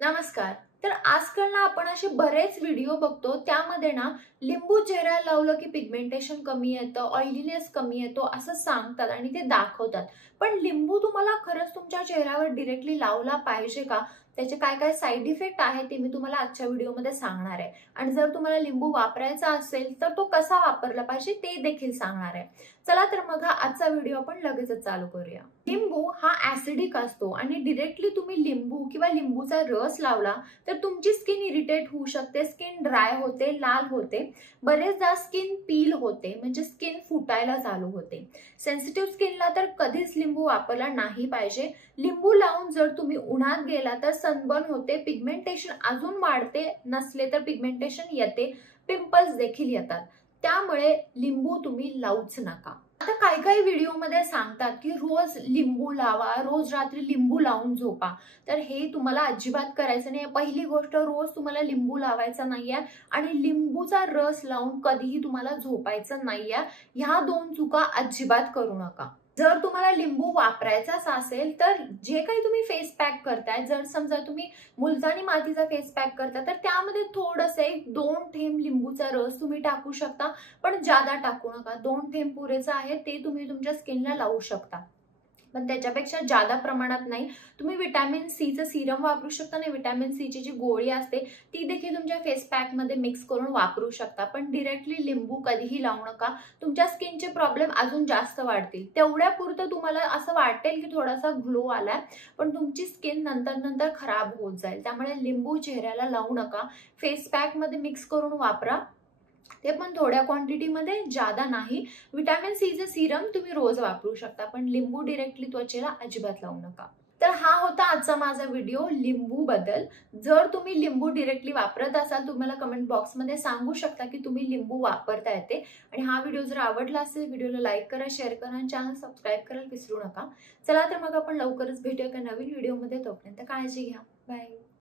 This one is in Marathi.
नमस्कार. तर आजकाल ना आपण असे बरेच व्हिडिओ बघतो त्यामध्ये ना लिंबू चेहऱ्याला लावलं की पिगमेंटेशन कमी येतं, ऑइलीनेस कमी येतो असं सांगतात आणि ते दाखवतात. पण लिंबू तुम्हाला खरंच तुमच्या चेहऱ्यावर डायरेक्टली लावला पाहिजे का? त्याचे काय काय साइड इफेक्ट आहेत ते मी तुम्हाला आजच्या व्हिडिओमध्ये सांगणार आहे. आणि जर तुम्हाला लिंबू वापरायचा असेल तर तो कसा वापरला पाहिजे ते देखील सांगणार आहे. चला तर मग हा आजचा व्हिडिओ आपण लगेचच चालू करूया. लिंबू हा ऍसिडिक असतो आणि डायरेक्टली तुम्ही लिंबू किंवा लिंबूचा रस लावला तर तुमची स्किन इरिटेट होऊ शकते, स्किन ड्राय होते, लाल होते, बरेचदा स्किन पील होते म्हणजे स्किन फुटायला चालू होते. सेन्सिटिव्ह स्किनला तर कधीच लिंबू वापरला नाही पाहिजे. लिंबू लावून जर तुम्ही उन्हात गेला तर सनबर्न होते, पिगमेंटेशन अजून वाढते, नसले तर पिगमेंटेशन येते, पिंपल्स देखील येतात. त्यामुळे लिंबू तुम्ही लावूच नका. आता काही काही व्हिडिओमध्ये सांगतात की रोज लिंबू लावा, रोज रात्री लिंबू लावून झोपा. तर हे तुम्हाला अजिबात करायचं नाही. पहिली गोष्ट, रोज तुम्हाला लिंबू लावायचा नाहीये आणि लिंबूचा रस लावून कधीही तुम्हाला झोपायचं नाहीये. ह्या दोन चुका अजिबात करू नका. जर तुम्हाला लिंबू वापरायचाच असेल तर जे काही तुम्ही फेस पॅक करताय, जर समजा तुम्ही मुलतानी मातीचा फेस पॅक करता तर त्यामध्ये थोडंसं 1-2 थेंब लिंबूचा रस तुम्ही टाकू शकता, पण जादा टाकू नका. 2 थेंब पुरेसा आहे, ते तुम्ही तुमच्या स्किनला लावू शकता, पण त्याच्यापेक्षा जादा प्रमाणात नाही. तुम्ही विटॅमिन सी चं सिरम वापरू शकता आणि विटॅमिन सी ची जी गोळी असते ती देखील तुमच्या फेस पॅक मध्ये मिक्स करून वापरू शकता. पण डायरेक्टली लिंबू कधीही लावू नका. तुमच्या स्किनचे प्रॉब्लेम अजून जास्त वाढतील. तेवढ्यापुरतं तुम्हाला असं वाटेल की थोडासा ग्लो आलाय, पण तुमची स्किन नंतर नंतर खराब होत जाईल. त्यामुळे लिंबू चेहऱ्याला लावू नका. फेस पॅक मध्ये मिक्स करून वापरा, ते पण थोड्या क्वांटिटीमध्ये, जादा नाही. विटॅमिन सी चे सिरम तुम्ही रोज वापरू शकता, पण लिंबू डायरेक्टली त्वचेला अजिबात लावू नका. तर हा होता आजचा माझा व्हिडिओ लिंबू बद्दल. जर तुम्ही लिंबू डायरेक्टली वापरत असाल, तुम्हाला कमेंट बॉक्समध्ये सांगू शकता की तुम्ही लिंबू वापरताय ते. आणि हा व्हिडिओ जर आवडला असेल, व्हिडिओला लाईक करा, शेअर करा आणि चॅनल सबस्क्राईब करायला विसरू नका. चला तर मग आपण लवकरच भेटूया एका नवीन व्हिडिओमध्ये. तोपर्यंत काळजी घ्या. बाय.